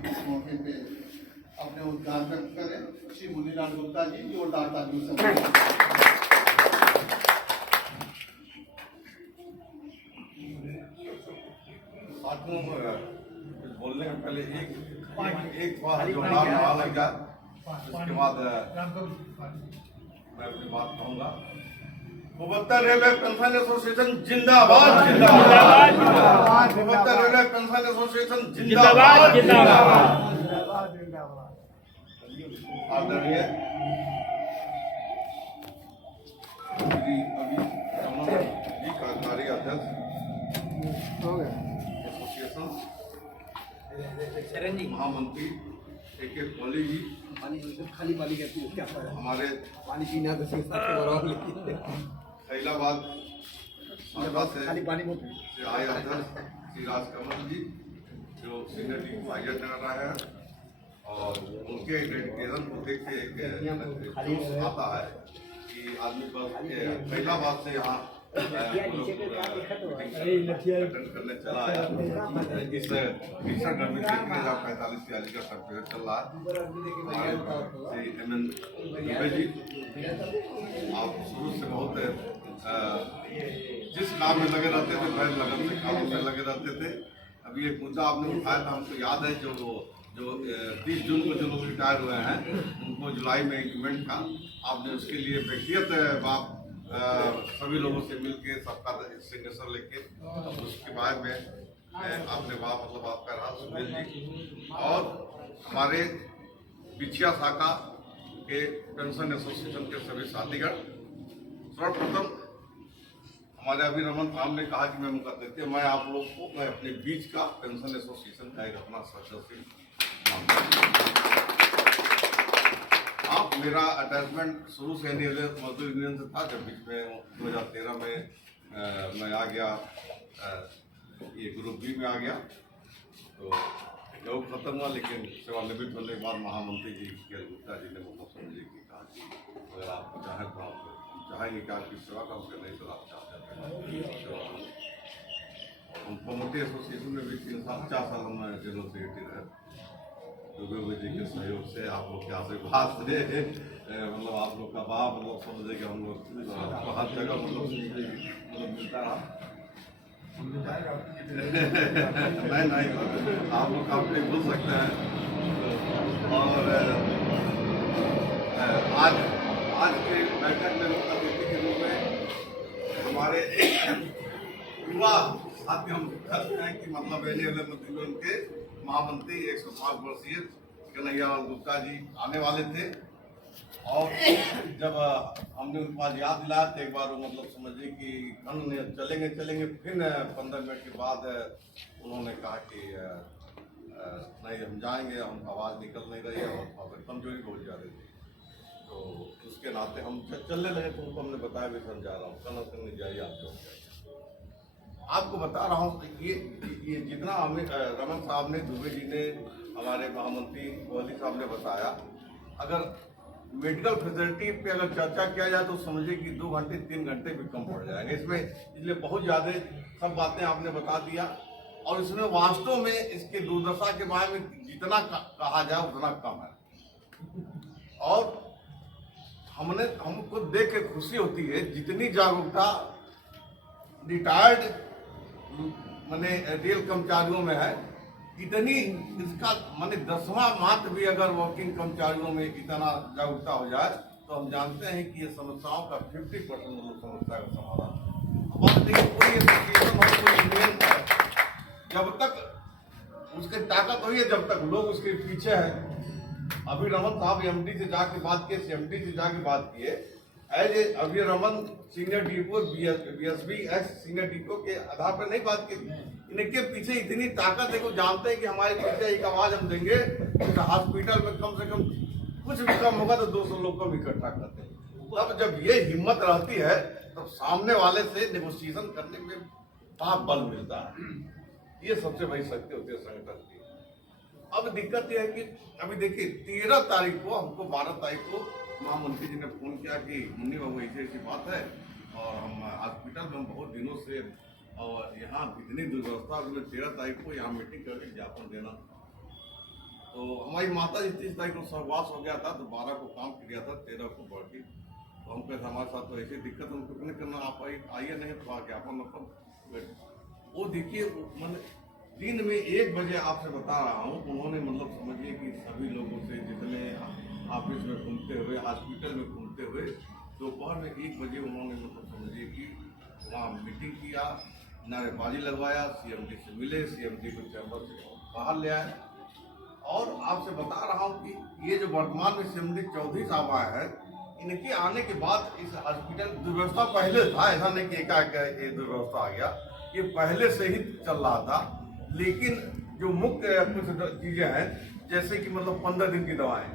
इस मौके पे अपने उद्गार व्यक्त करें। श्री मुनीलाल गुप्ता जी, जोरदार तालियों से साथियों, बोलने के पहले एक जोरदार लग जाए, उसके बाद मैं अपनी बात कहूँगा। पूर्वोत्तर रेलवे पेंशन एसोसिएशन जिंदाबाद जिंदाबाद जिंदाबाद। पूर्वोत्तर रेलवे पेंशन एसोसिएशन जिंदाबाद जिंदाबाद। आदरणीय जी कार्यकारी अध्यक्ष एसोसिएशन महामंत्री AK कॉलेज जी, खाली पानी कहती है क्या? हमारे पानी पीना तो खैलाबाद खाली पानी मत से आए अध्यक्ष श्री राजकमल जी, जो सीनियर टीम फाइटर कर रहे हैं, और उनके डेडिकेशन को देख के एक जोश आता है कि आदमी बस खैलाबाद से यहाँ अटेंड करने चला आया। इस भीषण गर्मी के 45-46 का टेम्परेचर चल रहा है। MN दुबे जी, आप शुरू से बहुत जिस काम में लगे रहते थे, भय लगन से कामों में लगे रहते थे। अभी एक मुद्दा आपने उठाया था, हमको याद है, जो 30 जून को जो लोग रिटायर हुए हैं उनको जुलाई में इंक्रीमेंट था। आपने उसके लिए व्यक्तिगत सभी लोगों से मिलके सबका सिग्नेचर लेके उसके बाद में आपने आपका रहा सुनील जी और हमारे पिछिया शाखा के पेंशन एसोसिएशन के सभी साथीगण। सर्वप्रथम हमारे अभी रमन साहब ने कहा कि मैं मौका देते, मैं आप लोग को मैं अपने बीच का पेंशन एसोसिएशन का एक अपना सदस्य आप मेरा अटैचमेंट शुरू से मजदूर यूनियन से था। जब बीच में 2013 में मैं आ गया, ये ग्रुप बी में आ गया, तो जॉब खत्म हुआ, लेकिन सेवानिवृत्त होने के बाद महामंत्री जी KL गुप्ता जी ने मुझको समझे कि कहा कि अगर आप चाहें तो आप चाहेंगे कि आपकी सेवा का उनके नहीं, तो आप चाहते हैं हम कमेटी एसोसिएशन में भी 4 साल हम जनरल सेक्रेटरी रहे। दुबे जी के सहयोग से, आप लोग के आशीर्वाद से, आप लोग का भाव समझे कि हम लोग हर जगह मिलता रहा। नहीं, आप लोग अपने भूल सकते हैं। और आज के बैठक में मुख्य अतिथि के रूप में हमारे युवा साथी हम कहते हैं कि उनके महामंत्री 105 वर्षीय कन्हैयालाल गुप्ता जी आने वाले थे, और जब हमने उनको आज याद दिलाया तो एक बार वो समझिए कि चलेंगे। फिर 15 मिनट के बाद उन्होंने कहा कि नहीं, हम जाएंगे, हम आवाज़ निकल नहीं रही है और कमजोरी बहुत ज़्यादा थी। तो उसके नाते हम चलने लगे, तो उनको हमने बताया भी हम जा रहा हूँ, कल नहीं जाइए आप। आपको बता रहा हूँ ये जितना हमें रमन साहब ने, दुबे जी ने, हमारे महामंत्री कोहली साहब ने बताया, अगर मेडिकल फैसिलिटी पे अगर चर्चा किया जाए तो समझिए कि 2 घंटे 3 घंटे भी कम पड़ जाएंगे इसमें। इसलिए बहुत ज़्यादा सब बातें आपने बता दिया, और इसमें वास्तव में इसके दुर्दशा के बारे में जितना कहा जाए उतना कम है। और हमको देख के खुशी होती है जितनी जागरूकता रिटायर्ड रेल कर्मचारियों में है, इतनी इसका 10वां मात्र भी अगर वर्किंग कर्मचारियों में इतना जागरूकता हो जाए तो हम जानते हैं कि ये समस्याओं का 50% समस्या का समाधान। अब देखिए, कोई एसोसिएशन है, जब तक उसकी ताकत हुई है, जब तक लोग उसके पीछे हैं। अभी रमन साहब MD से जाके बात किए, CMD से जाके बात किए, एज ए अभी Raman senior depot BSB senior depot के आधार पर नहीं बात की। इनके पीछे इतनी ताकत है को जानते हैं कि हमारे पीछे एक आवाज हम देंगे तो हॉस्पिटल में कम से कम कुछ भी कम होगा तो 200 लोग को इकट्ठा करते हैं। तब जब ये हिम्मत रहती है तब सामने वाले से नेगोशिएशन करने में बड़ा बल मिलता है। ये सबसे बड़ी शक्ति होती है संगठन की। अब दिक्कत यह है कि अभी देखिए 13 तारीख को हमको 12 तारीख को महामंत्री जी ने फोन किया कि मुन्नी बाबू ऐसी बात है, और हम हॉस्पिटल में बहुत दिनों से, और यहाँ इतनी दुर्व्यवस्था, 13 तारीख को यहाँ मीटिंग करके ज्ञापन देना। तो हमारी माता जी 30 तारीख को स्वर्गवास हो गया था, तो 12 को काम किया था, 13 को बढ़ी। तो हम कहते हमारे साथ तो ऐसी दिक्कत हम कुछ नहीं करना, आप आइए नहीं तो ज्ञापन मतलब वो देखिए मतलब दिन में 1 बजे आपसे बता रहा हूँ, उन्होंने मतलब समझिए कि सभी लोगों से जितने ऑफिस में घूमते हुए, हॉस्पिटल में घूमते हुए, दोपहर में 1 बजे उन्होंने मतलब समझिए कि वहाँ मीटिंग किया, नारेबाजी लगवाया, सीएमडी से मिले, सीएमडी को चैम्बर से बाहर ले आए। और आपसे बता रहा हूँ कि ये जो वर्तमान में सीएमडी चौधरी साहब आए हैं, इनके आने के बाद इस हॉस्पिटल दुर्व्यवस्था पहले था, ऐसा नहीं कि एकाएक ये दुर्व्यवस्था आ गया, ये पहले से ही चल रहा था। लेकिन जो मुख्य कुछ चीजें हैं, जैसे कि मतलब 15 दिन की दवाएं,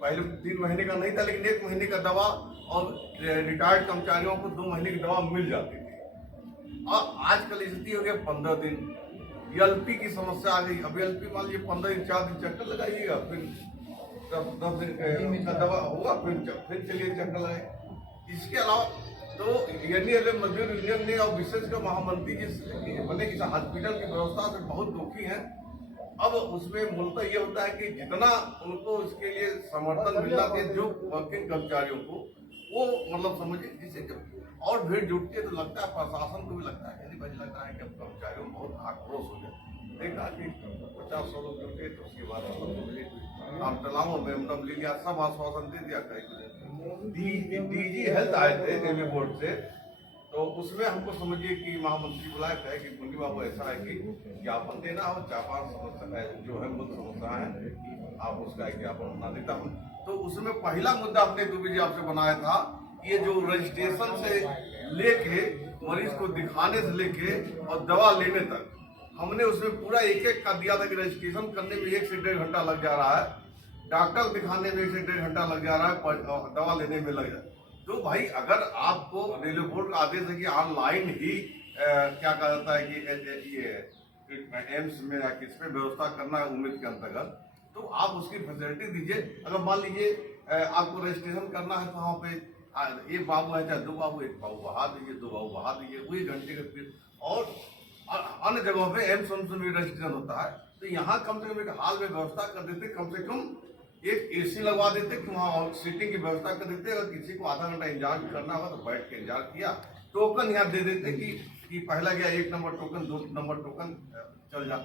पहले 3 महीने का नहीं था, लेकिन 1 महीने का दवा, और रिटायर्ड कर्मचारियों को 2 महीने की दवा मिल जाती थी। और आजकल स्थिति हो गया 15 दिन। एलपी की समस्या आ गई। अब एलपी मान लीजिए 15 दिन 4 दिन चक्कर लगाइएगा, फिर 10 दिन का दवा होगा, फिर चलिए चक्कर लगाए। इसके अलावा तो मजदूर यूनियन ने और विशेषकर महामंत्री जी बने इस हॉस्पिटल की व्यवस्था से बहुत दुखी हैं। अब उसमें मूलतः ये होता है कि जितना उनको इसके लिए समर्थन मिलना चाहिए जो वर्किंग कर्मचारियों को, वो मतलब समझिए जिसे और भीड़ जुटती है तो लगता है प्रशासन को भी लगता है, यानी भाई लगता है कि अब कर्मचारियों में बहुत आक्रोश हो गया। देखा कि 50-100 लोग जुटे, तो उसके बाद काम चलाओ मेमोरेंडम ले लिया, सब आश्वासन दे दिया। कहीं डीजी हेल्थ आए थे रेलवे बोर्ड से, तो उसमें हमको समझिए कि महामंत्री बुलाए थे कि मुंडी बाबू ऐसा है कि ज्ञापन देना हो, 4-5 समस्या जो है मुख्य समस्या है, आप उसका एक ज्ञापन बना देता हूँ। तो उसमें पहला मुद्दा हमने दुबे जी आपसे बनाया था, ये जो रजिस्ट्रेशन से लेके मरीज को दिखाने से लेके और दवा लेने तक, हमने उसमें पूरा एक का दिया था कि रजिस्ट्रेशन करने में 1 से 1.5 घंटा लग जा रहा है, डॉक्टर दिखाने में 1 से 1.5 घंटा लग जा रहा है, दवा लेने में लग जा रहा है। तो भाई अगर आपको रेलवे बोर्ड का आदेश है कि ऑनलाइन ही क्या कहा जाता है कि ये एम्स में या किस पे व्यवस्था करना है उम्मीद के अंतर्गत, तो आप उसकी फैसिलिटी दीजिए। अगर मान लीजिए आपको रजिस्ट्रेशन करना है तो वहाँ पे 1 बाबू है, चाहे 2 बाबू, 1 बाबू बढ़ा दीजिए, 2 बाबू बढ़ा दीजिए, वही घंटे का फिर। और अन्य जगहों पे एम्स में भी रजिस्ट्रेशन होता है, तो यहाँ कम से कम एक हाल में व्यवस्था कर देते, कम से कम एक एसी लगवा देते कि वहाँ सीटिंग की व्यवस्था कर देते। अगर किसी को आधा घंटा इंतजार करना होगा तो बैठ के इंतजार किया, टोकन यहाँ दे देते कि पहला गया 1 नंबर टोकन, 2 नंबर टोकन चल जा।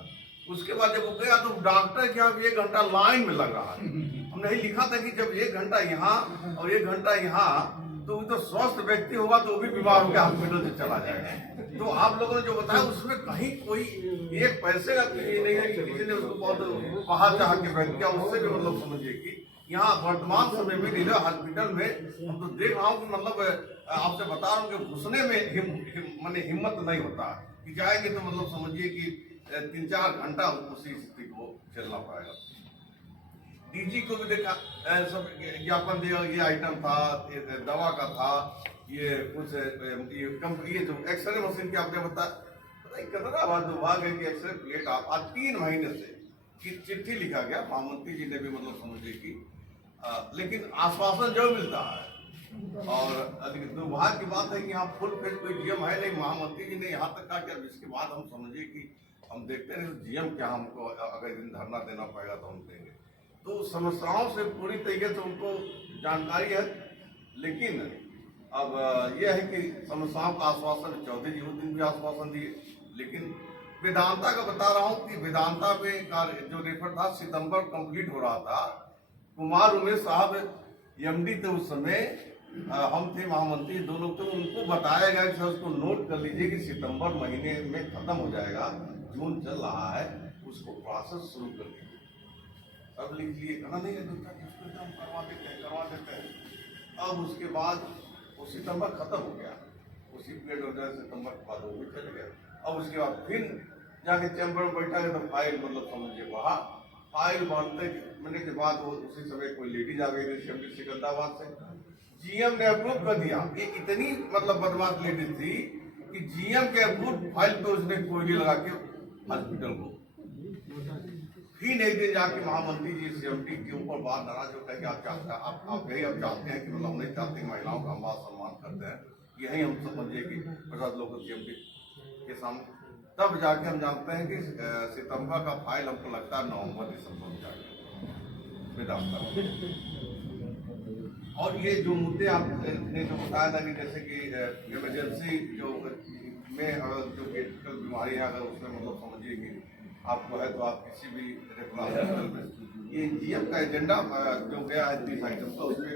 उसके बाद जब वो गया तो डॉक्टर के यहाँ 1 घंटा लाइन में लग रहा है। हमने ही लिखा था कि जब 1 घंटा यहाँ और 1 घंटा यहाँ, तो वो तो स्वस्थ व्यक्ति होगा तो वो भी बीमार होकर हॉस्पिटल से चला जाएगा। तो आप लोगों ने जो बताया उसमें कहीं कोई 1 पैसे का ये नहीं है कि किसी ने उसको बहुत बाहर चाह के बैठ गया। उससे भी मतलब समझिए कि यहाँ वर्तमान समय में रेलवे हॉस्पिटल में हम तो देख रहा हूँ कि मतलब आपसे बता रहा हूँ कि घुसने में हिम्मत नहीं होता कि जाएंगे तो मतलब समझिए कि 3-4 घंटा उसी स्थिति को झेलना पड़ेगा। डीजी को भी देखा, सब ज्ञापन दिया, ये आइटम था, ये दवा का था, ये कुछ ये जो एक्सरे मशीन की आपने बताया, कितना बात दुर्भाग्य है कि एक्सरे प्लेट आज 3 महीने से कि चिट्ठी लिखा गया, महामंत्री जी ने भी मतलब समझिए कि लेकिन आश्वासन जो मिलता है। और दुर्भाग्य की बात है कि यहाँ फुल फेज कोई जीएम है नहीं। महामंत्री जी ने यहाँ तक कहा कि जिसके बाद हम समझिए कि हम देखते हैं जीएम क्या, हमको अगर दिन धरना देना पड़ेगा तो हम देंगे। तो समस्याओं से पूरी तरीके से उनको जानकारी है, लेकिन अब यह है कि समस्याओं का आश्वासन चौधरी जी उस दिन भी आश्वासन दिए। लेकिन वेदांता का बता रहा हूँ कि वेदांता में जो रेफर था सितंबर कंप्लीट हो रहा था। कुमार उमेश साहब एमडी थे उस समय, हम थे महामंत्री, 2 लोग थे। उनको बताया गया कि उसको नोट कर लीजिए कि सितंबर महीने में खत्म हो जाएगा, जून चल रहा है, उसको प्रोसेस शुरू कर दीजिए। अब लिख लिए, कहना नहीं है उसको हम करवा देते हैं। अब उसके बाद वो सितंबर खत्म हो गया, उसी पीरियड हो जाए सितंबर के बाद वो भी चल गया। अब उसके बाद फिर जाके चैम्बर में बैठा गया तो फाइल मतलब समझिए वहाँ फाइल बांटने मिलने के बाद वो उसी समय कोई लेडीज आ गई थी सिकंदराबाद से, जीएम ने अप्रूव कर दिया। ये इतनी मतलब बदमाश लेडीज थी कि जीएम के अप्रूव फाइल पे उसने कोयली लगा के हॉस्पिटल को फिर एक दिन जाके महामंत्री जी सीएमडी के ऊपर बात नाराज होता है कि आप यही अब चाहते हैं कि मतलब नहीं चाहते महिलाओं का हम बात सम्मान करते हैं, यही हम समझिए कि 50 लोग सीएमडी के सामने तब जाके हम जानते हैं कि सितंबर का फाइल हमको लगता है नवंबर दिसंबर में जाएगा और ये जो मुद्दे आपने जो बताया था कि जैसे कि इमरजेंसी जो में अगर जो क्रिटिकल बीमारी है अगर उसमें मतलब समझिए कि आपको है तो आप किसी भी रेफरल हॉस्पिटल में ये जीएफ का एजेंडा जो गया है 30 आइटम तो उसमें